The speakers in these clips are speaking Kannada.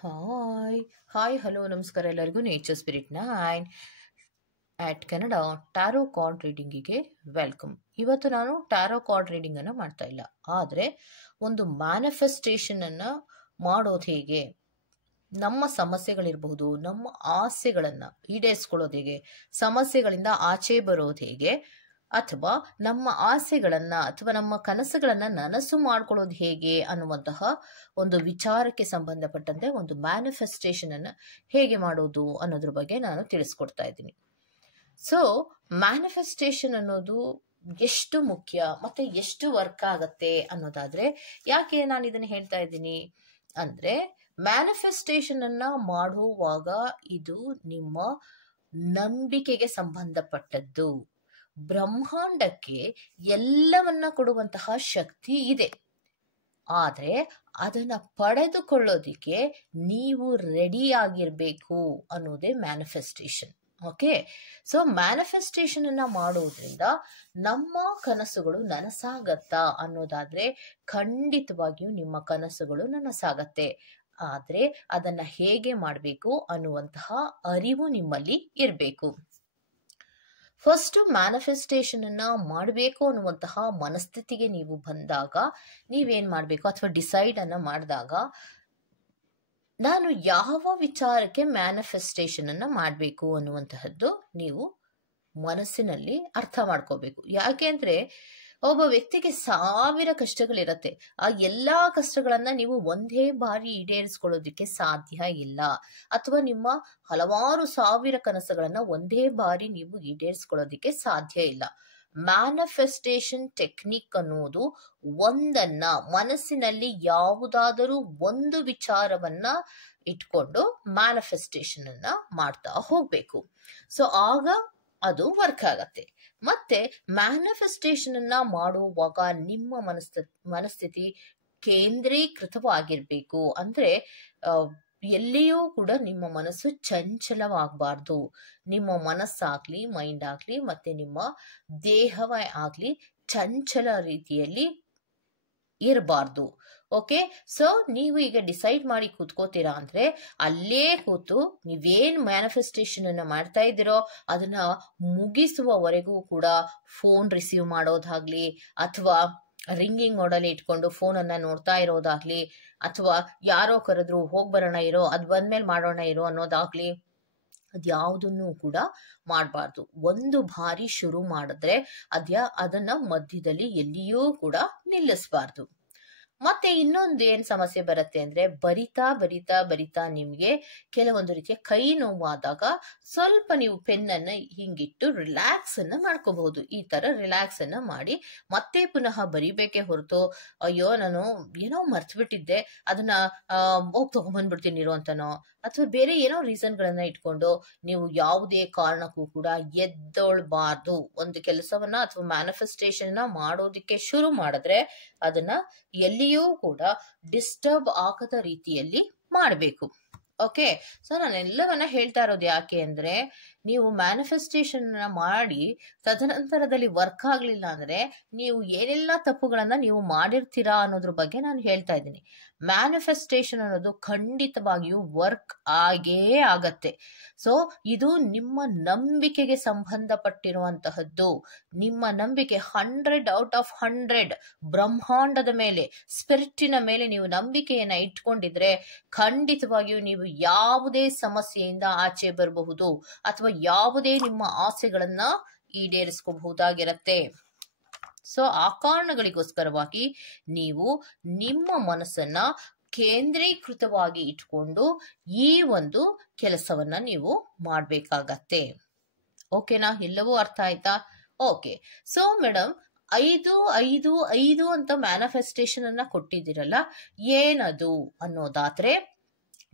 ಹಾಯ್ ಹಲೋ ನಮಸ್ಕಾರ ಎಲ್ಲರಿಗೂ ನೇಚರ್ ಸ್ಪಿರಿಟ್ 9 ಆಟ್ ಕನ್ನಡ ಟ್ಯಾರೋ ಕಾರ್ಡ್ ರೀಡಿಂಗಿಗೆ ವೆಲ್ಕಮ್. ಇವತ್ತು ನಾನು ಟ್ಯಾರೋ ಕಾರ್ಡ್ ರೀಡಿಂಗ್ ಅನ್ನು ಮಾಡ್ತಾ ಇಲ್ಲ, ಆದರೆ ಒಂದು ಮ್ಯಾನಿಫೆಸ್ಟೇಷನ್ ಅನ್ನ ಮಾಡೋದು ಹೇಗೆ, ನಮ್ಮ ಸಮಸ್ಯೆಗಳಿರಬಹುದು, ನಮ್ಮ ಆಸೆಗಳನ್ನ ಈಡೇರಿಸ್ಕೊಳ್ಳೋದು ಹೇಗೆ, ಸಮಸ್ಯೆಗಳಿಂದ ಆಚೆ ಬರೋದು ಹೇಗೆ, ಅಥವಾ ನಮ್ಮ ಆಸೆಗಳನ್ನ ಅಥವಾ ನಮ್ಮ ಕನಸುಗಳನ್ನ ನನಸು ಮಾಡ್ಕೊಳ್ಳೋದು ಹೇಗೆ ಅನ್ನುವಂತಹ ಒಂದು ವಿಚಾರಕ್ಕೆ ಸಂಬಂಧಪಟ್ಟಂತೆ ಒಂದು ಮ್ಯಾನಿಫೆಸ್ಟೇಷನ್ ಅನ್ನ ಹೇಗೆ ಮಾಡೋದು ಅನ್ನೋದ್ರ ಬಗ್ಗೆ ನಾನು ತಿಳಿಸ್ಕೊಡ್ತಾ ಇದ್ದೀನಿ. ಸೊ ಮ್ಯಾನಿಫೆಸ್ಟೇಷನ್ ಅನ್ನೋದು ಎಷ್ಟು ಮುಖ್ಯ ಮತ್ತೆ ಎಷ್ಟು ವರ್ಕ್ ಆಗತ್ತೆ ಅನ್ನೋದಾದ್ರೆ, ಯಾಕೆ ನಾನು ಇದನ್ನ ಹೇಳ್ತಾ ಇದ್ದೀನಿ ಅಂದ್ರೆ, ಮ್ಯಾನಿಫೆಸ್ಟೇಷನ್ ಅನ್ನ ಮಾಡುವಾಗ ಇದು ನಿಮ್ಮ ನಂಬಿಕೆಗೆ ಸಂಬಂಧಪಟ್ಟದ್ದು. ಬ್ರಹ್ಮಾಂಡಕ್ಕೆ ಎಲ್ಲವನ್ನ ಕೊಡುವಂತಹ ಶಕ್ತಿ ಇದೆ, ಆದ್ರೆ ಅದನ್ನ ಪಡೆದುಕೊಳ್ಳೋದಿಕ್ಕೆ ನೀವು ರೆಡಿ ಆಗಿರ್ಬೇಕು ಅನ್ನೋದೇ ಮ್ಯಾನಿಫೆಸ್ಟೇಷನ್. ಓಕೆ, ಸೊ ಮ್ಯಾನಿಫೆಸ್ಟೇಷನ್ ಅನ್ನ ಮಾಡೋದ್ರಿಂದ ನಮ್ಮ ಕನಸುಗಳು ನನಸಾಗತ್ತಾ ಅನ್ನೋದಾದ್ರೆ, ಖಂಡಿತವಾಗಿಯೂ ನಿಮ್ಮ ಕನಸುಗಳು ನನಸಾಗತ್ತೆ. ಆದ್ರೆ ಅದನ್ನ ಹೇಗೆ ಮಾಡಬೇಕು ಅನ್ನುವಂತಹ ಅರಿವು ನಿಮ್ಮಲ್ಲಿ ಇರಬೇಕು. ಫಸ್ಟ್ ಮ್ಯಾನಿಫೆಸ್ಟೇಷನ್ ಅನ್ನ ಮಾಡಬೇಕು ಅನ್ನುವಂತಹ ಮನಸ್ಥಿತಿಗೆ ನೀವು ಬಂದಾಗ ನೀವೇನ್ ಮಾಡಬೇಕು, ಅಥವಾ ಡಿಸೈಡ್ ಅನ್ನ ಮಾಡಿದಾಗ, ನಾನು ಯಾವ ವಿಚಾರಕ್ಕೆ ಮ್ಯಾನಿಫೆಸ್ಟೇಷನ್ ಅನ್ನ ಮಾಡಬೇಕು ಅನ್ನುವಂತಹದ್ದು ನೀವು ಮನಸ್ಸಿನಲ್ಲಿ ಅರ್ಥ ಮಾಡ್ಕೋಬೇಕು. ಯಾಕೆ ಅಂದ್ರೆ, ಒಬ್ಬ ವ್ಯಕ್ತಿಗೆ 1000 ಕಷ್ಟಗಳಿರತ್ತೆ. ಆ ಎಲ್ಲಾ ಕಷ್ಟಗಳನ್ನ ನೀವು ಒಂದೇ ಬಾರಿ ಈಡೇರಿಸ್ಕೊಳ್ಳೋದಿಕ್ಕೆ ಸಾಧ್ಯ ಇಲ್ಲ, ಅಥವಾ ನಿಮ್ಮ ಹಲವಾರು 1000 ಕನಸುಗಳನ್ನ ಒಂದೇ ಬಾರಿ ನೀವು ಈಡೇರಿಸ್ಕೊಳ್ಳೋದಿಕ್ಕೆ ಸಾಧ್ಯ ಇಲ್ಲ. ಮ್ಯಾನಿಫೆಸ್ಟೇಷನ್ ಟೆಕ್ನಿಕ್ ಅನ್ನೋದು ಒಂದನ್ನ ಮನಸ್ಸಿನಲ್ಲಿ ಯಾವುದಾದರೂ ಒಂದು ವಿಚಾರವನ್ನ ಇಟ್ಕೊಂಡು ಮ್ಯಾನಿಫೆಸ್ಟೇಷನ್ ಅನ್ನ ಮಾಡ್ತಾ ಹೋಗ್ಬೇಕು. ಸೊ ಆಗ ಅದು ವರ್ಕ್ ಆಗತ್ತೆ. ಮತ್ತೆ ಮ್ಯಾನಿಫೆಸ್ಟೇಷನ್ ಅನ್ನ ಮಾಡುವಾಗ ನಿಮ್ಮ ಮನಸ್ಥಿತಿ ಕೇಂದ್ರೀಕೃತವಾಗಿರ್ಬೇಕು. ಅಂದ್ರೆ ಎಲ್ಲಿಯೂ ಕೂಡ ನಿಮ್ಮ ಮನಸ್ಸು ಚಂಚಲವಾಗಬಾರ್ದು. ನಿಮ್ಮ ಮನಸ್ಸಾಗ್ಲಿ, ಮೈಂಡ್ ಆಗ್ಲಿ, ಮತ್ತೆ ನಿಮ್ಮ ದೇಹವೇ ಆಗ್ಲಿ ಚಂಚಲ ರೀತಿಯಲ್ಲಿ ಇರಬಾರ್ದು. ಓಕೆ, ಸೊ ನೀವು ಈಗ ಡಿಸೈಡ್ ಮಾಡಿ ಕೂತ್ಕೋತೀರಾ ಅಂದ್ರೆ, ಅಲ್ಲೇ ಕೂತು ನೀವೇನ್ ಮ್ಯಾನಿಫೆಸ್ಟೇಷನ್ ಅನ್ನ ಮಾಡ್ತಾ ಇದ್ದೀರೋ ಅದನ್ನ ಮುಗಿಸುವವರೆಗೂ ಕೂಡ ಫೋನ್ ರಿಸೀವ್ ಮಾಡೋದಾಗ್ಲಿ, ಅಥವಾ ರಿಂಗಿಂಗ್ ಮೋಡಲ್ಲಿ ಇಟ್ಕೊಂಡು ಫೋನ್ ಅನ್ನ ನೋಡ್ತಾ ಇರೋದಾಗ್ಲಿ, ಅಥವಾ ಯಾರೋ ಕರೆದ್ರು ಹೋಗ್ ಬರೋಣ ಇರೋ, ಅದ್ ಬಂದ್ಮೇಲೆ ಮಾಡೋಣ ಇರೋ ಅನ್ನೋದಾಗ್ಲಿ, ಅದ್ಯಾವುದನ್ನು ಕೂಡ ಮಾಡಬಾರ್ದು. ಒಂದು ಬಾರಿ ಶುರು ಮಾಡಿದ್ರೆ ಅದನ್ನ ಮಧ್ಯದಲ್ಲಿ ಎಲ್ಲಿಯೂ ಕೂಡ ನಿಲ್ಲಿಸಬಾರ್ದು. ಮತ್ತೆ ಇನ್ನೊಂದು ಏನ್ ಸಮಸ್ಯೆ ಬರುತ್ತೆ ಅಂದ್ರೆ, ಬರಿತಾ ಬರಿತಾ ಬರಿತಾ ನಿಮ್ಗೆ ಕೆಲವೊಂದು ರೀತಿಯ ಕೈ ನೋವಾದಾಗ ಸ್ವಲ್ಪ ನೀವು ಪೆನ್ ಅನ್ನ ಹಿಂಗಿಟ್ಟು ರಿಲ್ಯಾಕ್ಸ್ ಅನ್ನ ಮಾಡ್ಕೋಬಹುದು. ಈ ತರ ರಿಲ್ಯಾಕ್ಸ್ ಅನ್ನ ಮಾಡಿ ಮತ್ತೆ ಪುನಃ ಬರಿಬೇಕೆ ಹೊರತು, ಅಯ್ಯೋ ನಾನು ಏನೋ ಮರ್ತು ಬಿಟ್ಟಿದ್ದೆ ಅದನ್ನ ಹೋಗಿ ತಗೊಂಡ್ಬಂದ್ಬಿಡ್ತೀನಿ ಅಂತನೋ, ಅಥವಾ ಬೇರೆ ಏನೋ ರೀಸನ್ ಗಳನ್ನ ಇಟ್ಕೊಂಡು ನೀವು ಯಾವುದೇ ಕಾರಣಕ್ಕೂ ಕೂಡ ಎದ್ದೊಳ್ಬಾರ್ದು. ಒಂದು ಕೆಲಸವನ್ನ ಅಥವಾ ಮ್ಯಾನಿಫೆಸ್ಟೇಷನ್ ಮಾಡೋದಿಕ್ಕೆ ಶುರು ಮಾಡಿದ್ರೆ ಅದನ್ನ ಎಲ್ಲಿಯೂ ಕೂಡ ಡಿಸ್ಟರ್ಬ್ ಆಗದ ರೀತಿಯಲ್ಲಿ ಮಾಡಬೇಕು. ಓಕೆ, ಸೊ ನಾನೆಲ್ಲವನ್ನ ಹೇಳ್ತಾ ಇರೋದು ಯಾಕೆ ಅಂದ್ರೆ, ನೀವು ಮ್ಯಾನಿಫೆಸ್ಟೇಷನ್ ಮಾಡಿ ತದನಂತರದಲ್ಲಿ ವರ್ಕ್ ಆಗ್ಲಿಲ್ಲ ಅಂದ್ರೆ ನೀವು ಏನೆಲ್ಲ ತಪ್ಪುಗಳನ್ನ ನೀವು ಮಾಡಿರ್ತೀರಾ ಅನ್ನೋದ್ರ ಬಗ್ಗೆ ನಾನು ಹೇಳ್ತಾ ಇದ್ದೀನಿ. ಮ್ಯಾನಿಫೆಸ್ಟೇಷನ್ ಅನ್ನೋದು ಖಂಡಿತವಾಗಿಯೂ ವರ್ಕ್ ಆಗೇ ಆಗತ್ತೆ. ಸೊ ಇದು ನಿಮ್ಮ ನಂಬಿಕೆಗೆ ಸಂಬಂಧಪಟ್ಟಿರುವಂತಹದ್ದು. ನಿಮ್ಮ ನಂಬಿಕೆ 100/100 ಬ್ರಹ್ಮಾಂಡದ ಮೇಲೆ, ಸ್ಪಿರಿಟಿನ ಮೇಲೆ ನೀವು ನಂಬಿಕೆಯನ್ನ ಇಟ್ಕೊಂಡಿದ್ರೆ ಖಂಡಿತವಾಗಿಯೂ ನೀವು ಯಾವುದೇ ಸಮಸ್ಯೆಯಿಂದ ಆಚೆ ಬರಬಹುದು, ಅಥವಾ ಯಾವುದೇ ನಿಮ್ಮ ಆಸೆಗಳನ್ನ ಈಡೇರಿಸ್ಕೋಬಹುದಾಗಿರತ್ತೆ. ಸೊ ಆ ಕಾರಣಗಳಿಗೋಸ್ಕರವಾಗಿ ನೀವು ನಿಮ್ಮ ಮನಸ್ಸನ್ನ ಕೇಂದ್ರೀಕೃತವಾಗಿ ಇಟ್ಕೊಂಡು ಈ ಒಂದು ಕೆಲಸವನ್ನ ನೀವು ಮಾಡ್ಬೇಕಾಗತ್ತೆ. ಓಕೆನಾ, ಎಲ್ಲವೂ ಅರ್ಥ ಆಯ್ತಾ? ಓಕೆ, ಸೊ ಮೇಡಮ್ 5-5-5 ಅಂತ ಮ್ಯಾನಿಫೆಸ್ಟೇಷನ್ ಅನ್ನ ಕೊಟ್ಟಿದ್ದೀರಲ್ಲ, ಏನದು ಅನ್ನೋದಾದ್ರೆ,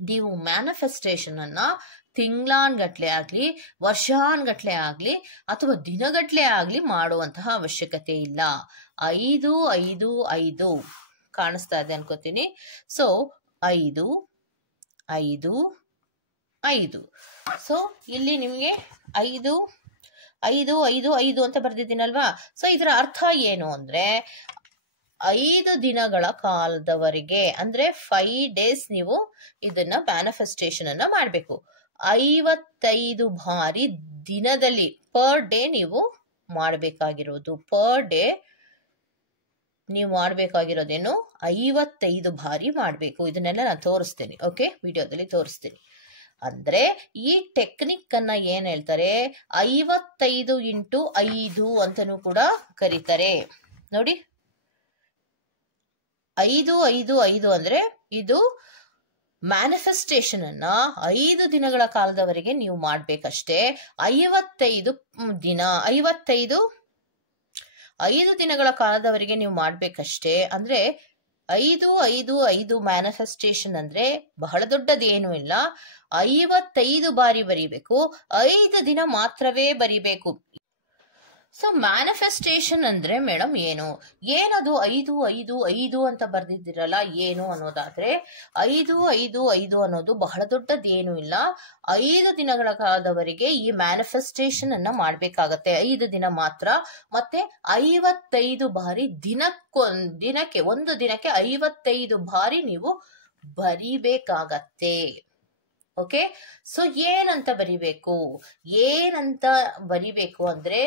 ನೀವು ಮ್ಯಾನಿಫೆಸ್ಟೇಷನ್ ಅನ್ನ ತಿಂಗಳಾನ್ಗಟ್ಲೆ ಆಗ್ಲಿ, ವರ್ಷಾನ್ಗಟ್ಲೆ ಆಗ್ಲಿ, ಅಥವಾ ದಿನಗಟ್ಲೆ ಆಗ್ಲಿ ಮಾಡುವಂತಹ ಅವಶ್ಯಕತೆ ಇಲ್ಲ. 5-5-5 ಕಾಣಿಸ್ತಾ ಇದೆ ಅನ್ಕೋತೀನಿ. ಸೊ 5-5-5. ಸೊ ಇಲ್ಲಿ ನಿಮ್ಗೆ 5-5-5 ಅಂತ ಬರ್ದಿದ್ದೀನಲ್ವಾ. ಸೊ ಇದರ ಅರ್ಥ ಏನು ಅಂದ್ರೆ, 5 ದಿನಗಳ ಕಾಲದವರೆಗೆ, ಅಂದ್ರೆ 5 days ನೀವು ಇದನ್ನ ಮ್ಯಾನಿಫೆಸ್ಟೇಷನ್ ಅನ್ನ ಮಾಡ್ಬೇಕು. 55 ಬಾರಿ ದಿನದಲ್ಲಿ ಪರ್ ಡೇ ನೀವು ಮಾಡಬೇಕಾಗಿರೋದು. ಪರ್ ಡೇ ನೀವು ಮಾಡಬೇಕಾಗಿರೋದೇನು 55 ಬಾರಿ ಮಾಡಬೇಕು. ಇದನ್ನೆಲ್ಲ ನಾನು ತೋರಿಸ್ತೇನೆ, ಓಕೆ, ವಿಡಿಯೋದಲ್ಲಿ ತೋರಿಸ್ತೀನಿ. ಅಂದ್ರೆ ಈ ಟೆಕ್ನಿಕ್ ಅನ್ನ ಏನ್ ಹೇಳ್ತಾರೆ, 55 × 5 ಅಂತನೂ ಕೂಡ ಕರೀತಾರೆ. ನೋಡಿ, 5 5 5 ಅಂದ್ರೆ ಇದು ಮ್ಯಾನಿಫೆಸ್ಟೇಷನ್ ಅನ್ನ 5 ದಿನಗಳ ಕಾಲದವರೆಗೆ ನೀವು ಮಾಡ್ಬೇಕಷ್ಟೇ. 55 ದಿನ 5 ದಿನಗಳ ಕಾಲದವರೆಗೆ ನೀವು ಮಾಡ್ಬೇಕಷ್ಟೇ. ಅಂದ್ರೆ 5 5 5 ಮ್ಯಾನಿಫೆಸ್ಟೇಷನ್ ಅಂದ್ರೆ ಬಹಳ ದೊಡ್ಡದೇನು ಇಲ್ಲ. 55 ಬಾರಿ ಬರಿಬೇಕು, 5 ದಿನ ಮಾತ್ರವೇ ಬರಿಬೇಕು. ಸೊ ಮ್ಯಾನಿಫೆಸ್ಟೇಷನ್ ಅಂದ್ರೆ ಮೇಡಮ್ ಏನದು 5 5 5 ಅಂತ ಬರ್ದಿದ್ದೀರಲ್ಲ ಏನು ಅನ್ನೋದಾದ್ರೆ, 5 5 5 ಅನ್ನೋದು ಬಹಳ ದೊಡ್ಡದೇನು ಇಲ್ಲ. 5 ದಿನಗಳ ಕಾಲದವರೆಗೆ ಈ ಮ್ಯಾನಿಫೆಸ್ಟೇಷನ್ ಅನ್ನ ಮಾಡ್ಬೇಕಾಗತ್ತೆ, 5 ದಿನ ಮಾತ್ರ. ಮತ್ತೆ 55 ಬಾರಿ ದಿನಕ್ಕೆ ಒಂದು ದಿನಕ್ಕೆ 55 ಬಾರಿ ನೀವು ಬರಿಬೇಕಾಗತ್ತೆ. ಓಕೆ, ಸೊ ಏನಂತ ಬರಿಬೇಕು ಅಂದ್ರೆ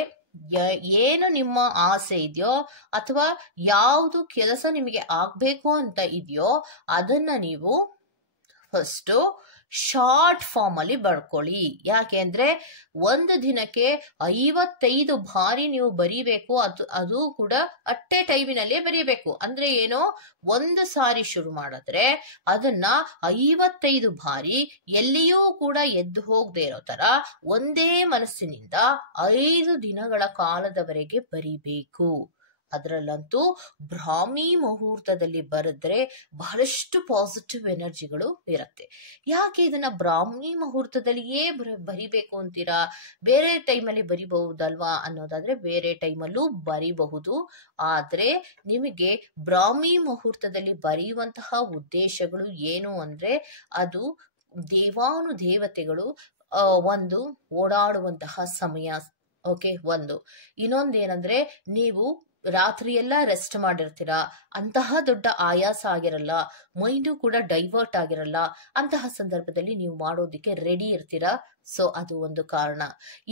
ಏನು ನಿಮ್ಮ ಆಸೆ ಇದೆಯೋ ಅಥವಾ ಯಾವುದು ಕೆಲಸ ನಿಮಗೆ ಆಗ್ಬೇಕು ಅಂತ ಇದೆಯೋ ಅದನ್ನ ನೀವು ಫಸ್ಟ್ ಶಾರ್ಟ್ ಫಾರ್ಮ್ ಅಲ್ಲಿ ಬರ್ಕೊಳ್ಳಿ. ಯಾಕೆಂದ್ರೆ ಒಂದು ದಿನಕ್ಕೆ 55 ಬಾರಿ ನೀವು ಬರಿಬೇಕು. ಅದು ಕೂಡ ಅಟ್ಟೆ ಟೈಮಿನಲ್ಲೇ ಬರೀಬೇಕು. ಅಂದ್ರೆ ಒಂದು ಸಾರಿ ಶುರು ಮಾಡಿದ್ರೆ ಅದನ್ನ 55 ಬಾರಿ ಎಲ್ಲಿಯೂ ಕೂಡ ಎದ್ದು ಹೋಗದೆ ಇರೋ ತರ ಒಂದೇ ಮನಸ್ಸಿನಿಂದ 5 ದಿನಗಳ ಕಾಲದವರೆಗೆ ಬರಿಬೇಕು. ಅದರಲ್ಲಂತೂ ಬ್ರಾಹ್ಮಿ ಮುಹೂರ್ತದಲ್ಲಿ ಬರೆದ್ರೆ ಬಹಳಷ್ಟು ಪಾಸಿಟಿವ್ ಎನರ್ಜಿಗಳು ಇರುತ್ತೆ. ಯಾಕೆ ಇದನ್ನ ಬ್ರಾಹ್ಮಿ ಮುಹೂರ್ತದಲ್ಲಿಯೇ ಬರಿಬೇಕು ಅಂತೀರಾ? ಬೇರೆ ಟೈಮಲ್ಲಿ ಬರಿಬಹುದಲ್ವಾ ಅನ್ನೋದಾದ್ರೆ ಬೇರೆ ಟೈಮಲ್ಲೂ ಬರಿಬಹುದು. ಆದ್ರೆ ನಿಮಗೆ ಬ್ರಾಹ್ಮಿ ಮುಹೂರ್ತದಲ್ಲಿ ಬರೆಯುವಂತಹ ಉದ್ದೇಶಗಳು ಏನು ಅಂದ್ರೆ, ಅದು ದೇವಾನುದೇವತೆಗಳು ಒಂದು ಓಡಾಡುವಂತಹ ಸಮಯ. ಓಕೆ, ಇನ್ನೊಂದೇನಂದ್ರೆ ನೀವು ರಾತ್ರಿ ಎಲ್ಲ ರೆಸ್ಟ್ ಮಾಡಿರ್ತೀರಾ, ಅಂತಹ ದೊಡ್ಡ ಆಯಾಸ ಆಗಿರಲ್ಲ, ಮೈಂಡು ಕೂಡ ಡೈವರ್ಟ್ ಆಗಿರಲ್ಲ. ಅಂತಹ ಸಂದರ್ಭದಲ್ಲಿ ನೀವು ಮಾಡೋದಿಕ್ಕೆ ರೆಡಿ ಇರ್ತೀರಾ. ಸೊ ಅದು ಒಂದು ಕಾರಣ.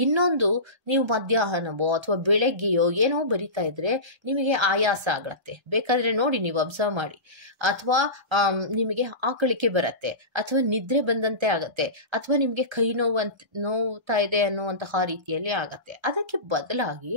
ಇನ್ನೊಂದು, ನೀವು ಮಧ್ಯಾಹ್ನವೋ ಅಥವಾ ಬೆಳಗ್ಗೆಯೋ ಏನೋ ಬರಿತಾ ಇದ್ರೆ ನಿಮಗೆ ಆಯಾಸ ಆಗತ್ತೆ. ಬೇಕಾದ್ರೆ ನೋಡಿ, ನೀವು ಅಬ್ಸರ್ವ್ ಮಾಡಿ. ಅಥವಾ ನಿಮಗೆ ಆಕಳಿಕೆ ಬರತ್ತೆ, ಅಥವಾ ನಿದ್ರೆ ಬಂದಂತೆ ಆಗತ್ತೆ, ಅಥವಾ ನಿಮ್ಗೆ ಕೈ ನೋವ್ತಾ ಇದೆ ಅನ್ನುವಂತಹ ರೀತಿಯಲ್ಲಿ ಆಗತ್ತೆ. ಅದಕ್ಕೆ ಬದಲಾಗಿ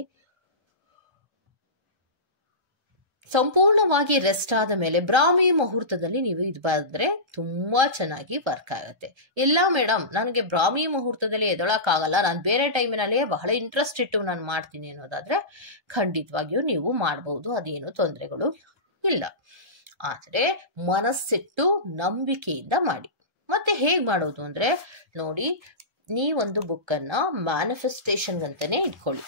ಸಂಪೂರ್ಣವಾಗಿ ರೆಸ್ಟ್ ಆದ ಮೇಲೆ ಬ್ರಾಹ್ಮಿ ಮುಹೂರ್ತದಲ್ಲಿ ನೀವು ಇದು ಬಂದ್ರೆ ತುಂಬಾ ಚೆನ್ನಾಗಿ ವರ್ಕ್ ಆಗುತ್ತೆ. ಇಲ್ಲ ಮೇಡಮ್, ನನಗೆ ಬ್ರಾಹ್ಮಿ ಮುಹೂರ್ತದಲ್ಲಿ ಎದೊಳಕ್ಕಾಗಲ್ಲ, ನಾನು ಬೇರೆ ಟೈಮಿನಲ್ಲೇ ಬಹಳ ಇಂಟ್ರೆಸ್ಟ್ ಇಟ್ಟು ನಾನು ಮಾಡ್ತೀನಿ ಅನ್ನೋದಾದ್ರೆ ಖಂಡಿತವಾಗಿಯೂ ನೀವು ಮಾಡಬಹುದು, ಅದೇನು ತೊಂದರೆಗಳು ಇಲ್ಲ. ಆದ್ರೆ ಮನಸ್ಸಿಟ್ಟು ನಂಬಿಕೆಯಿಂದ ಮಾಡಿ. ಮತ್ತೆ ಹೇಗ್ ಮಾಡೋದು ಅಂದ್ರೆ ನೋಡಿ, ನೀವೊಂದು ಬುಕ್ಕನ್ನ ಮ್ಯಾನಿಫೆಸ್ಟೇಷನ್ ಅಂತಾನೆ ಇಟ್ಕೊಳ್ಳಿ.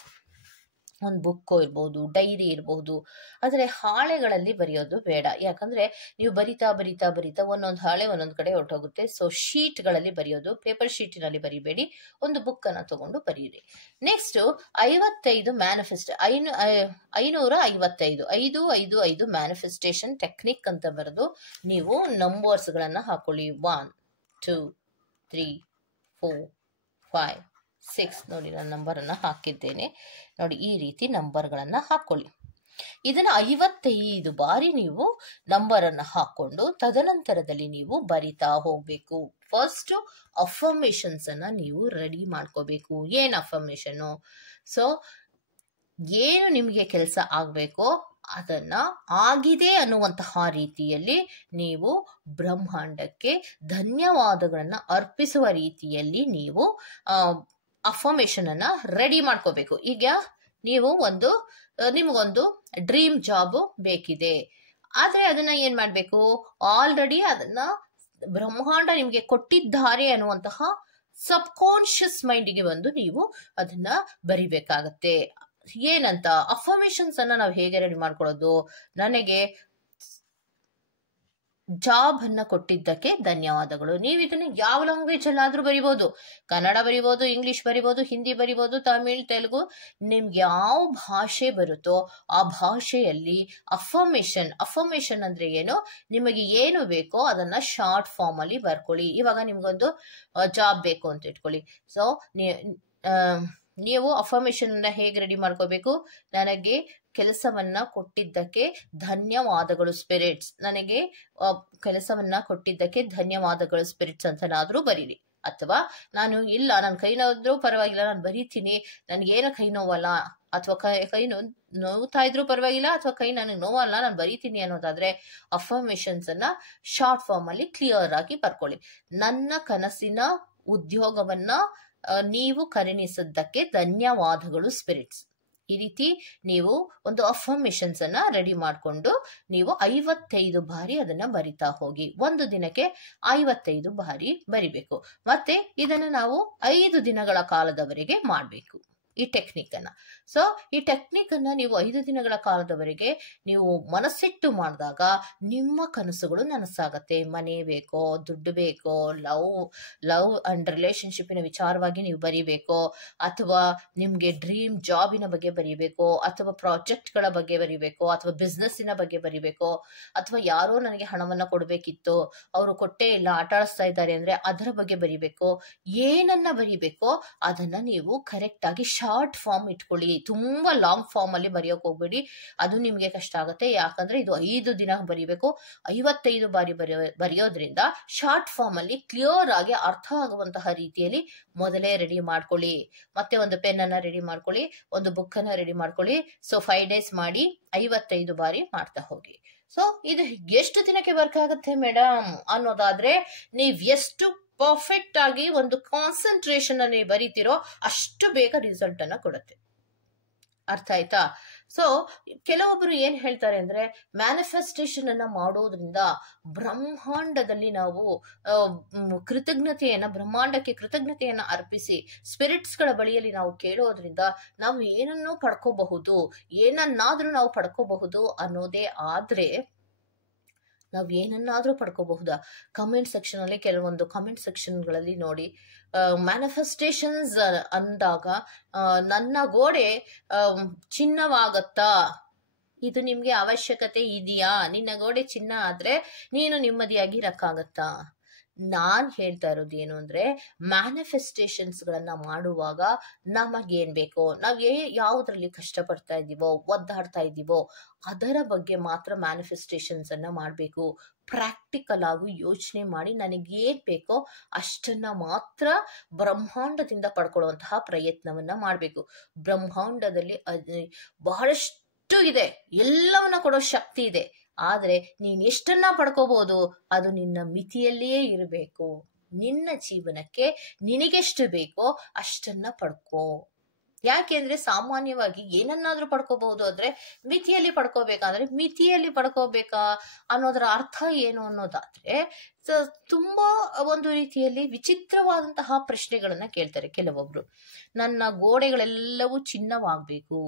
ಒಂದು ಬುಕ್ ಇರ್ಬೋದು, ಡೈರಿ ಇರಬಹುದು. ಆದರೆ ಹಾಳೆಗಳಲ್ಲಿ ಬರೆಯೋದು ಬೇಡ. ಯಾಕಂದ್ರೆ ನೀವು ಬರಿತಾ ಬರಿತಾ ಬರಿತಾ ಒಂದೊಂದು ಹಾಳೆ ಒಂದೊಂದು ಕಡೆ ಹೊರಟೋಗುತ್ತೆ. ಸೊ ಶೀಟ್ಗಳಲ್ಲಿ ಬರೆಯೋದು, ಪೇಪರ್ ಶೀಟಿನಲ್ಲಿ ಬರಿಬೇಡಿ, ಒಂದು ಬುಕ್ ಅನ್ನ ತಗೊಂಡು ಬರೀರಿ. ನೆಕ್ಸ್ಟ್ 55 555 555 ಮ್ಯಾನಿಫೆಸ್ಟೇಷನ್ ಟೆಕ್ನಿಕ್ ಅಂತ ಬರೆದು ನೀವು ನಂಬರ್ಸ್ ಗಳನ್ನ ಹಾಕೊಳ್ಳಿ. 1 2 3 4 5 6 ನೋಡಿ, ನಾನು ನಂಬರ್ ಅನ್ನ ಹಾಕಿದ್ದೇನೆ ನೋಡಿ. ಈ ರೀತಿ ನಂಬರ್ ಗಳನ್ನ ಹಾಕೊಳ್ಳಿ. ಇದನ್ನ 55 ಬಾರಿ ನೀವು ನಂಬರ್ ಅನ್ನ ಹಾಕೊಂಡು ತದನಂತರದಲ್ಲಿ ನೀವು ಬರಿತಾ ಹೋಗ್ಬೇಕು. ಫಸ್ಟ್ ಅಫರ್ಮೇಷನ್ಸ್ ಅನ್ನ ನೀವು ರೆಡಿ ಮಾಡ್ಕೋಬೇಕು. ಏನ್ ಅಫರ್ಮೇಷನ್? ಸೊ ಏನು ನಿಮಗೆ ಕೆಲಸ ಆಗ್ಬೇಕೋ ಅದನ್ನ ಆಗಿದೆ ಅನ್ನುವಂತಹ ರೀತಿಯಲ್ಲಿ ನೀವು ಬ್ರಹ್ಮಾಂಡಕ್ಕೆ ಧನ್ಯವಾದಗಳನ್ನ ಅರ್ಪಿಸುವ ರೀತಿಯಲ್ಲಿ ನೀವು ಅಫರ್ಮೇಷನ್ ಅನ್ನ ರೆಡಿ ಮಾಡ್ಕೋಬೇಕು. ಈಗ ನೀವು ನಿಮಗೊಂದು ಡ್ರೀಮ್ ಜಾಬ್ ಬೇಕಿದೆ, ಆದ್ರೆ ಅದನ್ನ ಏನ್ ಮಾಡ್ಬೇಕು, ಆಲ್ರೆಡಿ ಅದನ್ನ ಬ್ರಹ್ಮಾಂಡ ನಿಮ್ಗೆ ಕೊಟ್ಟಿದ್ದಾರೆ ಅನ್ನುವಂತಹ ಸಬ್ ಕಾನ್ಶಿಯಸ್ ಮೈಂಡ್ಗೆ ಬಂದು ನೀವು ಅದನ್ನ ಬರಿಬೇಕಾಗತ್ತೆ. ಏನಂತ ಅಫರ್ಮೇಷನ್ಸ್ ಅನ್ನ ನಾವು ಹೇಗೆ ರೆಡಿ ಮಾಡ್ಕೊಳ್ಳೋದು? ನನಗೆ ಜಾಬ್ ಅನ್ನ ಕೊಟ್ಟಿದ್ದಕ್ಕೆ ಧನ್ಯವಾದಗಳು. ನೀವು ಇದನ್ನ ಯಾವ ಲ್ಯಾಂಗ್ವೇಜ್ ಅಲ್ಲಾದ್ರೂ ಬರಿಬಹುದು, ಕನ್ನಡ ಬರಿಬಹುದು, ಇಂಗ್ಲಿಷ್ ಬರಿಬಹುದು, ಹಿಂದಿ ಬರಿಬಹುದು, ತಮಿಳ್, ತೆಲುಗು, ನಿಮ್ಗೆ ಯಾವ ಭಾಷೆ ಬರುತ್ತೋ ಆ ಭಾಷೆಯಲ್ಲಿ ಅಫರ್ಮೇಶನ್ ಅಂದ್ರೆ ಏನು, ನಿಮಗೆ ಏನು ಬೇಕೋ ಅದನ್ನ ಶಾರ್ಟ್ ಫಾರ್ಮ್ ಅಲ್ಲಿ ಬರ್ಕೊಳ್ಳಿ. ಇವಾಗ ನಿಮ್ಗೊಂದು ಜಾಬ್ ಬೇಕು ಅಂತ ಇಟ್ಕೊಳ್ಳಿ. ಸೊ ನೀವು ಅಫರ್ಮೇಶನ್ ಅನ್ನ ಹೇಗೆ ರೆಡಿ ಮಾಡ್ಕೋಬೇಕು, ನನಗೆ ಕೆಲಸವನ್ನ ಕೊಟ್ಟಿದ್ದಕ್ಕೆ ಧನ್ಯವಾದಗಳು ಸ್ಪಿರಿಟ್ಸ್, ನನಗೆ ಕೆಲಸವನ್ನ ಕೊಟ್ಟಿದ್ದಕ್ಕೆ ಧನ್ಯವಾದಗಳು ಸ್ಪಿರಿಟ್ಸ್ ಅಂತನಾದ್ರೂ ಬರೀರಿ. ಅಥವಾ ನಾನು ಇಲ್ಲ, ನನ್ನ ಕೈ ನೋವಿದ್ರೂ ಪರವಾಗಿಲ್ಲ, ನಾನು ಬರೀತೀನಿ, ನನ್ಗೇನು ಕೈ ನೋವಲ್ಲ, ಅಥವಾ ಕೈ ನೋವ್ತಾ ಇದ್ರು ಪರವಾಗಿಲ್ಲ, ಅಥವಾ ಕೈ ನನಗೆ ನೋವಲ್ಲ, ನಾನು ಬರೀತೀನಿ ಅನ್ನೋದಾದ್ರೆ ಅಫರ್ಮೇಶನ್ಸ್ ಅನ್ನ ಶಾರ್ಟ್ ಫಾರ್ಮ್ ಅಲ್ಲಿ ಕ್ಲಿಯರ್ ಆಗಿ ಬರ್ಕೊಳ್ಳಿ. ನನ್ನ ಕನಸಿನ ಉದ್ಯೋಗವನ್ನ ನೀವು ಕರುಣಿಸಿದ್ದಕ್ಕೆ ಧನ್ಯವಾದಗಳು ಸ್ಪಿರಿಟ್ಸ್. ಈ ರೀತಿ ನೀವು ಒಂದು ಅಫರ್ಮೇಶನ್ಸ್ ಅನ್ನ ರೆಡಿ ಮಾಡಿಕೊಂಡು ನೀವು 55 ಬಾರಿ ಅದನ್ನ ಬರಿತಾ ಹೋಗಿ. ಒಂದು ದಿನಕ್ಕೆ 55 ಬಾರಿ ಬರಿಬೇಕು. ಮತ್ತೆ ಇದನ್ನ ನಾವು 5 ದಿನಗಳ ಕಾಲದವರೆಗೆ ಮಾಡಬೇಕು ಈ ಟೆಕ್ನಿಕ್ ಅನ್ನ. ಸೊ ಈ ಟೆಕ್ನಿಕ್ ಅನ್ನ ನೀವು 5 ದಿನಗಳ ಕಾಲದವರೆಗೆ ನೀವು ಮನಸ್ಸಿಟ್ಟು ಮಾಡಿದಾಗ ನಿಮ್ಮ ಕನಸುಗಳು ನನಸಾಗತ್ತೆ. ಮನೆ ಬೇಕೋ, ದುಡ್ಡು ಬೇಕೋ, ಲವ್ ಅಂಡ್ ರಿಲೇಶನ್ಶಿಪ್ಪಿನ ವಿಚಾರವಾಗಿ ನೀವು ಬರಿಬೇಕೋ, ಅಥವಾ ನಿಮ್ಗೆ ಡ್ರೀಮ್ ಜಾಬಿನ ಬಗ್ಗೆ ಬರಿಬೇಕೋ, ಅಥವಾ ಪ್ರಾಜೆಕ್ಟ್ಗಳ ಬಗ್ಗೆ ಬರಿಬೇಕೋ, ಅಥವಾ ಬಿಸ್ನೆಸ್ಸಿನ ಬಗ್ಗೆ ಬರಿಬೇಕೋ, ಅಥವಾ ಯಾರೋ ನನಗೆ ಹಣವನ್ನ ಕೊಡ್ಬೇಕಿತ್ತು, ಅವರು ಕೊಟ್ಟೇ ಇಲ್ಲ, ಆಟ ಆಡಿಸ್ತಾ ಇದ್ದಾರೆ ಅಂದ್ರೆ ಅದರ ಬಗ್ಗೆ ಬರಿಬೇಕೋ, ಏನನ್ನ ಬರಿಬೇಕೋ ಅದನ್ನ ನೀವು ಕರೆಕ್ಟ್ ಆಗಿ ಶಾರ್ಟ್ ಫಾರ್ಮ್ ಇಟ್ಕೊಳ್ಳಿ. ತುಂಬಾ ಲಾಂಗ್ ಫಾರ್ಮ್ ಅಲ್ಲಿ ಬರೆಯೋಕೆ ಹೋಗ್ಬೇಡಿ, ಅದು ನಿಮ್ಗೆ ಕಷ್ಟ ಆಗುತ್ತೆ. ಯಾಕಂದ್ರೆ ಇದು 5 ದಿನ ಬರಿಬೇಕು. 55 ಬಾರಿ ಬರೆಯೋದ್ರಿಂದ ಶಾರ್ಟ್ ಫಾರ್ಮ್ ಅಲ್ಲಿ ಕ್ಲಿಯರ್ ಆಗಿ ಅರ್ಥ ಆಗುವಂತಹ ರೀತಿಯಲ್ಲಿ ಮೊದಲೇ ರೆಡಿ ಮಾಡ್ಕೊಳ್ಳಿ. ಮತ್ತೆ ಒಂದು ಪೆನ್ ಅನ್ನ ರೆಡಿ ಮಾಡ್ಕೊಳ್ಳಿ, ಒಂದು ಬುಕ್ ಅನ್ನ ರೆಡಿ ಮಾಡ್ಕೊಳ್ಳಿ. ಸೊ 5 ಡೇಸ್ ಮಾಡಿ 55 ಬಾರಿ ಮಾಡ್ತಾ ಹೋಗಿ. ಸೊ ಇದು ಎಷ್ಟು ದಿನಕ್ಕೆ ವರ್ಕ್ ಆಗುತ್ತೆ ಮೇಡಮ್ ಅನ್ನೋದಾದ್ರೆ, ನೀವ್ ಎಷ್ಟು ಪರ್ಫೆಕ್ಟ್ ಆಗಿ ಒಂದು ಕಾನ್ಸಂಟ್ರೇಷನ್ ಅಲ್ಲಿ ಬರೀತಿರೋ ಅಷ್ಟು ಬೇಗ ರಿಸಲ್ಟ್ ಅನ್ನ ಕೊಡುತ್ತೆ. ಅರ್ಥ ಆಯ್ತಾ? ಸೊ ಕೆಲವೊಬ್ರು ಏನ್ ಹೇಳ್ತಾರೆ ಅಂದ್ರೆ, ಮ್ಯಾನಿಫೆಸ್ಟೇಷನ್ ಅನ್ನ ಮಾಡೋದ್ರಿಂದ ಬ್ರಹ್ಮಾಂಡದಲ್ಲಿ ನಾವು ಬ್ರಹ್ಮಾಂಡಕ್ಕೆ ಕೃತಜ್ಞತೆಯನ್ನ ಅರ್ಪಿಸಿ ಸ್ಪಿರಿಟ್ಸ್ ಗಳ ಬಳಿಯಲ್ಲಿ ನಾವು ಕೇಳೋದ್ರಿಂದ ನಾವು ಏನನ್ನೂ ಪಡ್ಕೋಬಹುದು, ಏನನ್ನಾದ್ರೂ ನಾವು ಪಡ್ಕೋಬಹುದು ಅನ್ನೋದೇ ಆದ್ರೆ ನಾವ್ ಏನನ್ನಾದ್ರೂ ಪಡ್ಕೋಬಹುದಾ? ಕಮೆಂಟ್ ಸೆಕ್ಷನ್ ಅಲ್ಲಿ ಕೆಲವೊಂದು ಕಮೆಂಟ್ ಸೆಕ್ಷನ್ ಗಳಲ್ಲಿ ನೋಡಿ, ಮ್ಯಾನಿಫೆಸ್ಟೇಷನ್ಸ್ ಅಂದಾಗ ನನ್ನ ಗೋಡೆ ಚಿನ್ನವಾಗತ್ತಾ, ಇದು ನಿಮ್ಗೆ ಅವಶ್ಯಕತೆ ಇದೆಯಾ? ನಿನ್ನ ಗೋಡೆ ಚಿನ್ನ ಆದ್ರೆ ನೀನು ನೆಮ್ಮದಿಯಾಗಿ ಇರಕ್ಕಾಗತ್ತಾ? ನಾನ್ ಹೇಳ್ತಾ ಇರೋದು ಏನು ಅಂದ್ರೆ, ಮ್ಯಾನಿಫೆಸ್ಟೇಷನ್ಸ್ ಗಳನ್ನ ಮಾಡುವಾಗ ನಮಗೇನ್ ಬೇಕೋ, ನಾವ್ ಯಾವುದ್ರಲ್ಲಿ ಕಷ್ಟಪಡ್ತಾ ಇದೀವೋ, ಒದ್ದಾಡ್ತಾ ಇದೀವೋ ಅದರ ಬಗ್ಗೆ ಮಾತ್ರ ಮ್ಯಾನಿಫೆಸ್ಟೇಷನ್ಸ್ ಅನ್ನ ಮಾಡ್ಬೇಕು. ಪ್ರಾಕ್ಟಿಕಲ್ ಆಗಿ ಯೋಚನೆ ಮಾಡಿ ನನಗೇನ್ ಬೇಕೋ ಅಷ್ಟನ್ನ ಮಾತ್ರ ಬ್ರಹ್ಮಾಂಡದಿಂದ ಪಡ್ಕೊಳ್ಳುವಂತಹ ಪ್ರಯತ್ನವನ್ನ ಮಾಡ್ಬೇಕು. ಬ್ರಹ್ಮಾಂಡದಲ್ಲಿ ಬಹಳಷ್ಟು ಇದೆ, ಎಲ್ಲವನ್ನ ಕೊಡೋ ಶಕ್ತಿ ಇದೆ. ಆದ್ರೆ ನೀನ್ ಎಷ್ಟನ್ನ ಪಡ್ಕೋಬಹುದು, ಅದು ನಿನ್ನ ಮಿತಿಯಲ್ಲಿಯೇ ಇರಬೇಕು. ನಿನ್ನ ಜೀವನಕ್ಕೆ ನಿನಗೆಷ್ಟು ಬೇಕೋ ಅಷ್ಟನ್ನ ಪಡ್ಕೋ. ಯಾಕೆಂದ್ರೆ ಸಾಮಾನ್ಯವಾಗಿ ಏನನ್ನಾದ್ರೂ ಪಡ್ಕೋಬಹುದು ಅಂದ್ರೆ ಮಿತಿಯಲ್ಲಿ ಪಡ್ಕೋಬೇಕಾದ್ರೆ, ಮಿತಿಯಲ್ಲಿ ಪಡ್ಕೋಬೇಕಾ ಅನ್ನೋದರ ಅರ್ಥ ಏನು ಅನ್ನೋದಾದ್ರೆ, ತುಂಬಾ ಒಂದು ರೀತಿಯಲ್ಲಿ ವಿಚಿತ್ರವಾದಂತಹ ಪ್ರಶ್ನೆಗಳನ್ನ ಕೇಳ್ತಾರೆ ಕೆಲವೊಬ್ರು. ನನ್ನ ಗೋಡೆಗಳೆಲ್ಲವೂ ಚಿನ್ನವಾಗ್ಬೇಕು,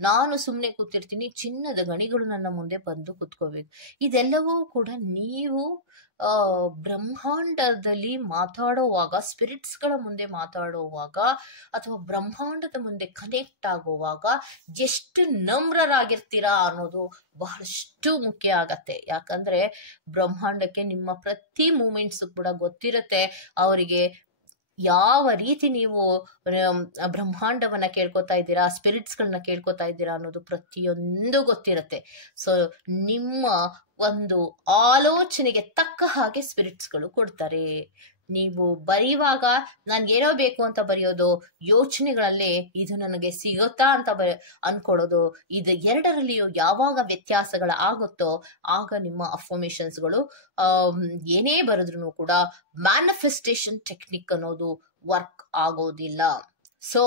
ನಾನು ಸುಮ್ನೆ ಕೂತಿರ್ತೀನಿ, ಚಿನ್ನದ ಗಣಿಗಳು ನನ್ನ ಮುಂದೆ ಬಂದು ಕೂತ್ಕೋಬೇಕು. ಇದೆಲ್ಲವೂ ಕೂಡ ನೀವು ಬ್ರಹ್ಮಾಂಡದಲ್ಲಿ ಮಾತಾಡುವಾಗ, ಸ್ಪಿರಿಟ್ಸ್ ಗಳ ಮುಂದೆ ಮಾತಾಡುವಾಗ, ಅಥವಾ ಬ್ರಹ್ಮಾಂಡದ ಮುಂದೆ ಕನೆಕ್ಟ್ ಆಗುವಾಗ ಎಷ್ಟು ನಮ್ರರಾಗಿರ್ತೀರಾ ಅನ್ನೋದು ಬಹಳಷ್ಟು ಮುಖ್ಯ ಆಗತ್ತೆ. ಯಾಕಂದ್ರೆ ಬ್ರಹ್ಮಾಂಡಕ್ಕೆ ನಿಮ್ಮ ಪ್ರತಿ ಮೂಮೆಂಟ್ಸ್ ಕೂಡ ಗೊತ್ತಿರುತ್ತೆ. ಅವರಿಗೆ ಯಾವ ರೀತಿ ನೀವು ಬ್ರಹ್ಮಾಂಡವನ್ನ ಕೇಳ್ಕೊತಾ ಇದ್ದೀರಾ, ಸ್ಪಿರಿಟ್ಸ್ ಗಳನ್ನ ಕೇಳ್ಕೊತಾ ಇದ್ದೀರಾ ಅನ್ನೋದು ಪ್ರತಿಯೊಂದು ಗೊತ್ತಿರತ್ತೆ. ಸೊ ನಿಮ್ಮ ಒಂದು ಆಲೋಚನೆಗೆ ತಕ್ಕ ಹಾಗೆ ಸ್ಪಿರಿಟ್ಸ್ ಗಳು ಕೊಡ್ತಾರೆ. ನೀವು ಬರೆಯುವಾಗ ನನ್ಗೇನೋ ಬೇಕು ಅಂತ ಬರೆಯೋದು, ಯೋಚನೆಗಳಲ್ಲಿ ಇದು ನನಗೆ ಸಿಗುತ್ತಾ ಅಂತ ಅನ್ಕೊಳ್ಳೋದು, ಇದು ಎರಡರಲ್ಲಿಯೂ ಯಾವಾಗ ವ್ಯತ್ಯಾಸಗಳ ಆಗುತ್ತೋ ಆಗ ನಿಮ್ಮ ಅಫರ್ಮೇಷನ್ಸ್ಗಳು ಏನೇ ಬರೆದ್ರು ಕೂಡ ಮ್ಯಾನಿಫೆಸ್ಟೇಷನ್ ಟೆಕ್ನಿಕ್ ಅನ್ನೋದು ವರ್ಕ್ ಆಗೋದಿಲ್ಲ. ಸೊ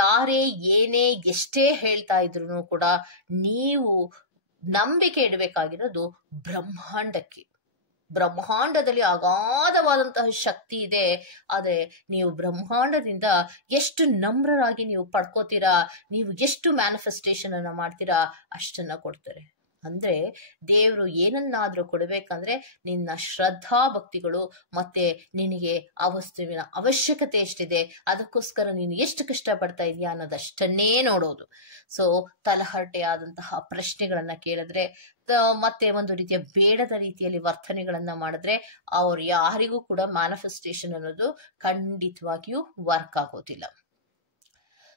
ಯಾರೇ ಏನೇ ಎಷ್ಟೇ ಹೇಳ್ತಾ ಇದ್ರು ಕೂಡ ನೀವು ನಂಬಿಕೆ ಇಡಬೇಕಾಗಿರೋದು ಬ್ರಹ್ಮಾಂಡಕ್ಕೆ. ಬ್ರಹ್ಮಾಂಡದಲ್ಲಿ ಅಗಾಧವಾದಂತಹ ಶಕ್ತಿ ಇದೆ. ಆದ್ರೆ ನೀವು ಬ್ರಹ್ಮಾಂಡದಿಂದ ಎಷ್ಟು ನಮ್ರರಾಗಿ ನೀವು ಪಡ್ಕೋತೀರಾ, ನೀವು ಎಷ್ಟು ಮ್ಯಾನಿಫೆಸ್ಟೇಷನ್ ಅನ್ನ ಮಾಡ್ತೀರಾ ಅಷ್ಟನ್ನ ಕೊಡ್ತಾರೆ. ಅಂದ್ರೆ ದೇವರು ಏನನ್ನಾದ್ರೂ ಕೊಡಬೇಕಂದ್ರೆ ನಿನ್ನ ಶ್ರದ್ಧಾ ಭಕ್ತಿಗಳು ಮತ್ತೆ ನಿನಗೆ ಆ ವಸ್ತುವಿನ ಅವಶ್ಯಕತೆ ಎಷ್ಟಿದೆ, ಅದಕ್ಕೋಸ್ಕರ ನೀನು ಎಷ್ಟು ಕಷ್ಟಪಡ್ತಾ ಇದೀಯಾ ಅನ್ನೋದಷ್ಟನ್ನೇ ನೋಡೋದು. ಸೊ ತಲಹರಟೆ ಆದಂತಹ ಪ್ರಶ್ನೆಗಳನ್ನ ಕೇಳಿದ್ರೆ ಮತ್ತೆ ಒಂದು ರೀತಿಯ ಬೇಡದ ರೀತಿಯಲ್ಲಿ ವರ್ತನೆಗಳನ್ನ ಮಾಡಿದ್ರೆ ಅವ್ರು ಯಾರಿಗೂ ಕೂಡ ಮ್ಯಾನಿಫೆಸ್ಟೇಷನ್ ಅನ್ನೋದು ಖಂಡಿತವಾಗಿಯೂ ವರ್ಕ್ ಆಗೋದಿಲ್ಲ.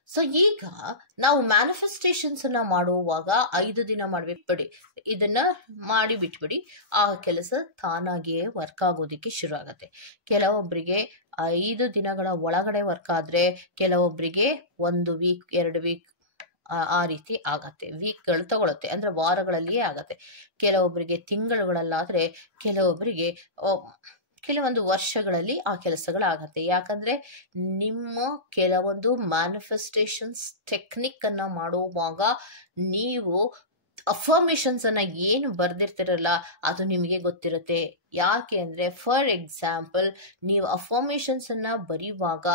ಸೊ ಈಗ ನಾವು ಮ್ಯಾನಿಫೆಸ್ಟೇಷನ್ಸ್ ಅನ್ನ ಮಾಡುವಾಗ 5 ದಿನ ಮಾಡ್ಬೇಕು ಬಿಡಿ, ಇದನ್ನ ಮಾಡಿ ಬಿಟ್ಬಿಡಿ, ಆ ಕೆಲಸ ತಾನಾಗಿಯೇ ವರ್ಕ್ ಆಗೋದಿಕ್ಕೆ ಶುರು ಆಗತ್ತೆ. ಕೆಲವೊಬ್ಬರಿಗೆ 5 ದಿನಗಳ ಒಳಗಡೆ ವರ್ಕ್ ಆದ್ರೆ, ಕೆಲವೊಬ್ಬರಿಗೆ 1 ವೀಕ್ 2 ವೀಕ್ ಆ ರೀತಿ ಆಗತ್ತೆ, ವೀಕ್ಗಳು ತಗೊಳುತ್ತೆ, ಅಂದ್ರೆ ವಾರಗಳಲ್ಲಿಯೇ ಆಗತ್ತೆ. ಕೆಲವೊಬ್ಬರಿಗೆ ತಿಂಗಳುಗಳಲ್ಲಾದ್ರೆ, ಕೆಲವೊಬ್ಬರಿಗೆ ಕೆಲವೊಂದು ವರ್ಷಗಳಲ್ಲಿ ಆ ಕೆಲಸಗಳಾಗತ್ತೆ. ಯಾಕಂದ್ರೆ ನಿಮ್ಮ ಕೆಲವೊಂದು ಮ್ಯಾನಿಫೆಸ್ಟೇಷನ್ಸ್ ಟೆಕ್ನಿಕ್ ಅನ್ನ ಮಾಡುವಾಗ ನೀವು ಅಫರ್ಮೇಶನ್ಸ್ ಅನ್ನ ಏನು ಬರ್ದಿರ್ತಿರಲ್ಲ ಅದು ನಿಮಗೆ ಗೊತ್ತಿರುತ್ತೆ. ಯಾಕೆ ಅಂದ್ರೆ ಫಾರ್ ಎಕ್ಸಾಂಪಲ್ ನೀವು ಅಫರ್ಮೇಶನ್ಸ್ ಅನ್ನ ಬರೆಯುವಾಗ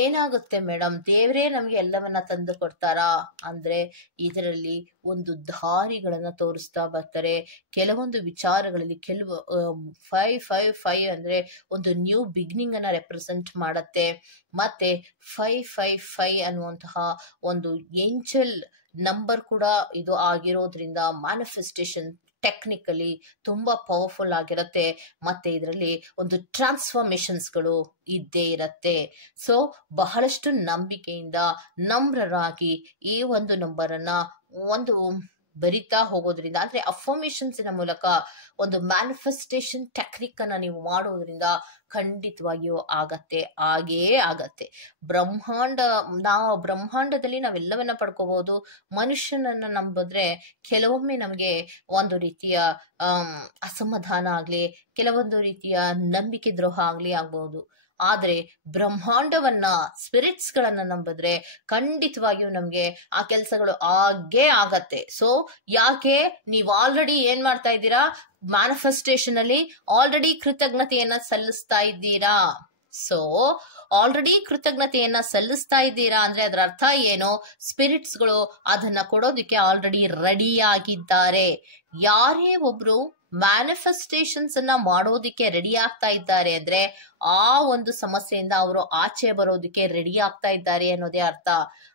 ಏನಾಗುತ್ತೆ ಮೇಡಮ್, ದೇವರೇ ನಮ್ಗೆ ಎಲ್ಲವನ್ನ ತಂದು ಕೊಡ್ತಾರಾ ಅಂದ್ರೆ ಇದರಲ್ಲಿ ಒಂದು ದಾರಿಗಳನ್ನ ತೋರಿಸ್ತಾ ಬರ್ತಾರೆ. ಕೆಲವೊಂದು ವಿಚಾರಗಳಲ್ಲಿ ಕೆಲವು 555 ಅಂದ್ರೆ ಒಂದು ನ್ಯೂ ಬಿಗಿನಿಂಗ್ ಅನ್ನ ರೆಪ್ರೆಸೆಂಟ್ ಮಾಡತ್ತೆ. ಮತ್ತೆ 555 ಅನ್ನುವಂತಹ ಒಂದು ಏಂಜಲ್ ನಂಬರ್ ಕೂಡ ಇದು ಆಗಿರೋದ್ರಿಂದ ಮ್ಯಾನಿಫೆಸ್ಟೇಷನ್ ಟೆಕ್ನಿಕಲಿ ತುಂಬಾ ಪವರ್ಫುಲ್ ಆಗಿರತ್ತೆ. ಮತ್ತೆ ಇದರಲ್ಲಿ ಒಂದು ಟ್ರಾನ್ಸ್ಫಾರ್ಮೇಶನ್ಸ್ಗಳು ಇದ್ದೇ ಇರತ್ತೆ. ಸೊ ಬಹಳಷ್ಟು ನಂಬಿಕೆಯಿಂದ ನಮ್ರರಾಗಿ ಈ ಒಂದು ನಂಬರ್ ಅನ್ನ ಒಂದು ಬರಿತಾ ಹೋಗೋದ್ರಿಂದ, ಅಂದ್ರೆ ಅಫರ್ಮೇಶನ್ಸಿನ ಮೂಲಕ ಒಂದು ಮ್ಯಾನಿಫೆಸ್ಟೇಷನ್ ಟೆಕ್ನಿಕ್ ಅನ್ನ ನೀವು ಮಾಡೋದ್ರಿಂದ ಖಂಡಿತವಾಗಿಯೂ ಆಗತ್ತೆ, ಆಗೇ ಆಗತ್ತೆ. ಬ್ರಹ್ಮಾಂಡದಲ್ಲಿ ನಾವೆಲ್ಲವನ್ನ ಪಡ್ಕೋಬಹುದು. ಮನುಷ್ಯನನ್ನ ನಂಬಿದ್ರೆ ಕೆಲವೊಮ್ಮೆ ನಮಗೆ ಒಂದು ರೀತಿಯ ಅಸಮಾಧಾನ ಆಗ್ಲಿ, ಕೆಲವೊಂದು ರೀತಿಯ ನಂಬಿಕೆ ದ್ರೋಹ ಆಗ್ಬಹುದು. ಆದ್ರೆ ಬ್ರಹ್ಮಾಂಡವನ್ನ, ಸ್ಪಿರಿಟ್ಸ್ ಗಳನ್ನ ನಂಬಿದ್ರೆ ಖಂಡಿತವಾಗಿಯೂ ನಮ್ಗೆ ಆ ಕೆಲಸಗಳು ಆಗೇ ಆಗತ್ತೆ. ಸೊ ಯಾಕೆ ನೀವು ಆಲ್ರೆಡಿ ಏನ್ ಮಾಡ್ತಾ ಇದ್ದೀರಾ, ಮ್ಯಾನಿಫೆಸ್ಟೇಷನ್ ಅಲ್ಲಿ ಆಲ್ರೆಡಿ ಕೃತಜ್ಞತೆಯನ್ನ ಸಲ್ಲಿಸ್ತಾ ಇದ್ದೀರಾ. ಸೊ ಆಲ್ರೆಡಿ ಕೃತಜ್ಞತೆಯನ್ನ ಸಲ್ಲಿಸ್ತಾ ಇದ್ದೀರಾ ಅಂದ್ರೆ ಅದರ ಅರ್ಥ ಏನು, ಸ್ಪಿರಿಟ್ಸ್ಗಳು ಅದನ್ನ ಕೊಡೋದಿಕ್ಕೆ ಆಲ್ರೆಡಿ ರೆಡಿ ಆಗಿದ್ದಾರೆ. ಯಾರೇ ಒಬ್ರು ಮ್ಯಾನಿಫೆಸ್ಟೇಷನ್ಸ್ ಅನ್ನ ಮಾಡೋದಿಕ್ಕೆ ರೆಡಿ ಆಗ್ತಾ ಇದ್ದಾರೆ ಅಂದ್ರೆ ಆ ಒಂದು ಸಮಸ್ಯೆಯಿಂದ ಅವರು ಆಚೆ ಬರೋದಿಕ್ಕೆ ರೆಡಿ ಆಗ್ತಾ ಇದ್ದಾರೆ ಅನ್ನೋದೇ ಅರ್ಥ.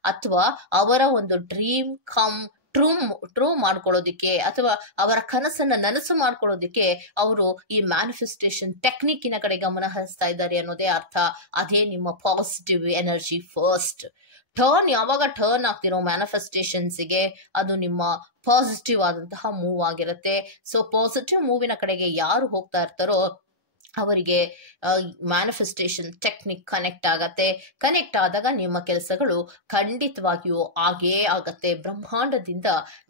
ಅಥವಾ ಅವರ ಒಂದು ಡ್ರೀಮ್ ಕಮ್ ಟ್ರೂ ಮಾಡ್ಕೊಳ್ಳೋದಿಕ್ಕೆ, ಅಥವಾ ಅವರ ಕನಸನ್ನ ನನಸು ಮಾಡ್ಕೊಳ್ಳೋದಿಕ್ಕೆ ಅವರು ಈ ಮ್ಯಾನಿಫೆಸ್ಟೇಷನ್ ಟೆಕ್ನಿಕ್ಕಿನ ಕಡೆ ಗಮನ ಹರಿಸ್ತಾ ಇದ್ದಾರೆ ಅನ್ನೋದೇ ಅರ್ಥ. ಅದೇ ನಿಮ್ಮ ಪಾಸಿಟಿವ್ ಎನರ್ಜಿ ಫಸ್ಟ್ ಯಾವಾಗ ಟರ್ನ್ ಆಗ್ತಿರೋ ಮ್ಯಾನಿಫೆಸ್ಟೇಷನ್ಸ್ಗೆ ಅದು ನಿಮ್ಮ ಪಾಸಿಟಿವ್ ಆದಂತಹ ಮೂವ್ ಆಗಿರುತ್ತೆ. ಸೊ ಪಾಸಿಟಿವ್ ಮೂವಿನ ಕಡೆಗೆ ಯಾರು ಹೋಗ್ತಾ ಇರ್ತಾರೋ ಅವರಿಗೆ ಮ್ಯಾನಿಫೆಸ್ಟೇಷನ್ ಟೆಕ್ನಿಕ್ ಕನೆಕ್ಟ್ ಆಗತ್ತೆ. ಕನೆಕ್ಟ್ ಆದಾಗ ನಿಮ್ಮ ಕೆಲಸಗಳು ಖಂಡಿತವಾಗಿಯೂ ಆಗೇ ಆಗತ್ತೆ. ಬ್ರಹ್ಮಾಂಡದಿಂದ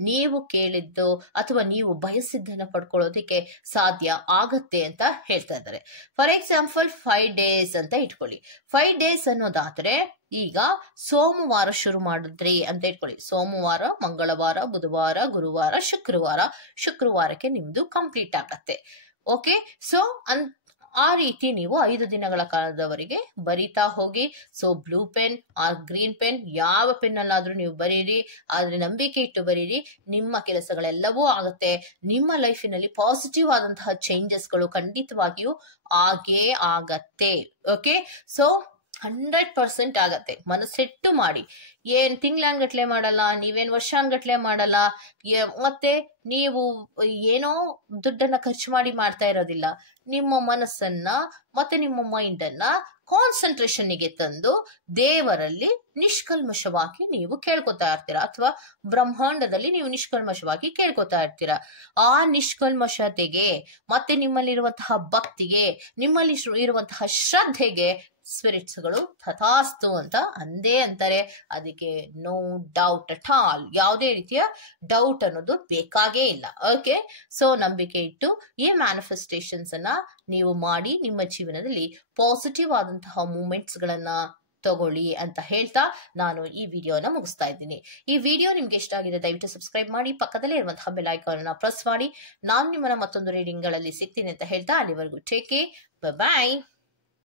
ನೀವು ಕೇಳಿದ್ದು ಅಥವಾ ನೀವು ಬಯಸಿದ್ದನ್ನ ಪಡ್ಕೊಳ್ಳೋದಿಕ್ಕೆ ಸಾಧ್ಯ ಆಗತ್ತೆ ಅಂತ ಹೇಳ್ತಾ ಇದ್ದಾರೆ. ಫಾರ್ ಎಕ್ಸಾಂಪಲ್ 5 days ಅಂತ ಇಟ್ಕೊಳ್ಳಿ. 5 days ಅನ್ನೋದಾದ್ರೆ ಈಗ ಸೋಮವಾರ ಶುರು ಮಾಡಿದ್ರಿ ಅಂತ ಇಟ್ಕೊಳ್ಳಿ. ಸೋಮವಾರ, ಮಂಗಳವಾರ, ಬುಧವಾರ, ಗುರುವಾರ, ಶುಕ್ರವಾರಕ್ಕೆ ನಿಮ್ದು ಕಂಪ್ಲೀಟ್ ಆಗತ್ತೆ. ಓಕೆ, ಸೊ ಆ ರೀತಿ ನೀವು 5 ದಿನಗಳ ಕಾಲದವರೆಗೆ ಬರಿತಾ ಹೋಗಿ. So blue pen or green pen, ಯಾವ ಪೆನ್ ಅಲ್ಲಾದ್ರೂ ನೀವು ಬರೀರಿ, ಆದ್ರೆ ನಂಬಿಕೆ ಇಟ್ಟು ಬರೀರಿ. ನಿಮ್ಮ ಕೆಲಸಗಳೆಲ್ಲವೂ ಆಗತ್ತೆ. ನಿಮ್ಮ ಲೈಫಿನಲ್ಲಿ ಪಾಸಿಟಿವ್ ಆದಂತಹ ಚೇಂಜಸ್ಗಳು ಖಂಡಿತವಾಗಿಯೂ ಆಗೇ ಆಗತ್ತೆ. ಓಕೆ, ಸೊ 100% ಆಗತ್ತೆ. ಮನಸ್ಸಿಟ್ಟು ಮಾಡಿ. ಏನ್ ತಿಂಗ್ಳಾನ್ಗಟ್ಲೆ ಮಾಡಲ್ಲ, ನೀವೇನ್ ವರ್ಷಾನ್ಗಟ್ಲೆ ಮಾಡಲ್ಲ, ಮತ್ತೆ ನೀವು ಏನೋ ದುಡ್ಡನ್ನ ಖರ್ಚು ಮಾಡಿ ಮಾಡ್ತಾ ಇರೋದಿಲ್ಲ. ನಿಮ್ಮ ಮನಸ್ಸನ್ನ ಮತ್ತೆ ನಿಮ್ಮ ಮೈಂಡ್ ಅನ್ನ ಕಾನ್ಸಂಟ್ರೇಷನ್ಗೆ ತಂದು ದೇವರಲ್ಲಿ ನಿಷ್ಕಲ್ಮಶವಾಗಿ ನೀವು ಕೇಳ್ಕೊತಾ ಇರ್ತೀರಾ, ಅಥವಾ ಬ್ರಹ್ಮಾಂಡದಲ್ಲಿ ನೀವು ನಿಷ್ಕಲ್ಮಶವಾಗಿ ಕೇಳ್ಕೊತಾ ಇರ್ತೀರಾ. ಆ ನಿಷ್ಕಲ್ಮಶತೆಗೆ ಮತ್ತೆ ನಿಮ್ಮಲ್ಲಿರುವಂತಹ ಭಕ್ತಿಗೆ, ನಿಮ್ಮಲ್ಲಿ ಇರುವಂತಹ ಶ್ರದ್ಧೆಗೆ ಸ್ಪಿರಿಟ್ಸ್ಗಳು ತಥಾಸ್ತು ಅಂತ ಅಂದೇ ಅಂತಾರೆ. ಅದಕ್ಕೆ ನೋ ಡೌಟ್ ಅಟ್ ಆಲ್, ಯಾವುದೇ ರೀತಿಯ ಡೌಟ್ ಅನ್ನೋದು ಬೇಕಾಗೇ ಇಲ್ಲ. ಓಕೆ, ಸೊ ನಂಬಿಕೆ ಇಟ್ಟು ಈ ಮ್ಯಾನಿಫೆಸ್ಟೇಷನ್ಸ್ ಅನ್ನ ನೀವು ಮಾಡಿ ನಿಮ್ಮ ಜೀವನದಲ್ಲಿ ಪಾಸಿಟಿವ್ ಆದಂತಹ ಮೂಮೆಂಟ್ಸ್ ಗಳನ್ನ ತಗೊಳ್ಳಿ ಅಂತ ಹೇಳ್ತಾ ನಾನು ಈ ವಿಡಿಯೋನ ಮುಗಿಸ್ತಾ ಇದ್ದೀನಿ. ಈ ವಿಡಿಯೋ ನಿಮ್ಗೆ ಇಷ್ಟ ಆಗಿದೆ ದಯವಿಟ್ಟು ಸಬ್ಸ್ಕ್ರೈಬ್ ಮಾಡಿ, ಪಕ್ಕದಲ್ಲೇ ಇರುವಂತಹ ಬೆಲ್ ಐಕಾನ್ ಅನ್ನ ಪ್ರೆಸ್ ಮಾಡಿ. ನಾನು ನಿಮ್ಮನ್ನ ಮತ್ತೊಂದು ರೀಡಿಂಗ್ ಗಳಲ್ಲಿ ಸಿಗ್ತೀನಿ ಅಂತ ಹೇಳ್ತಾ ಅಲ್ಲಿವರೆಗೂ ಟೇಕ್ ಕೇರ್, ಬಾಯ್.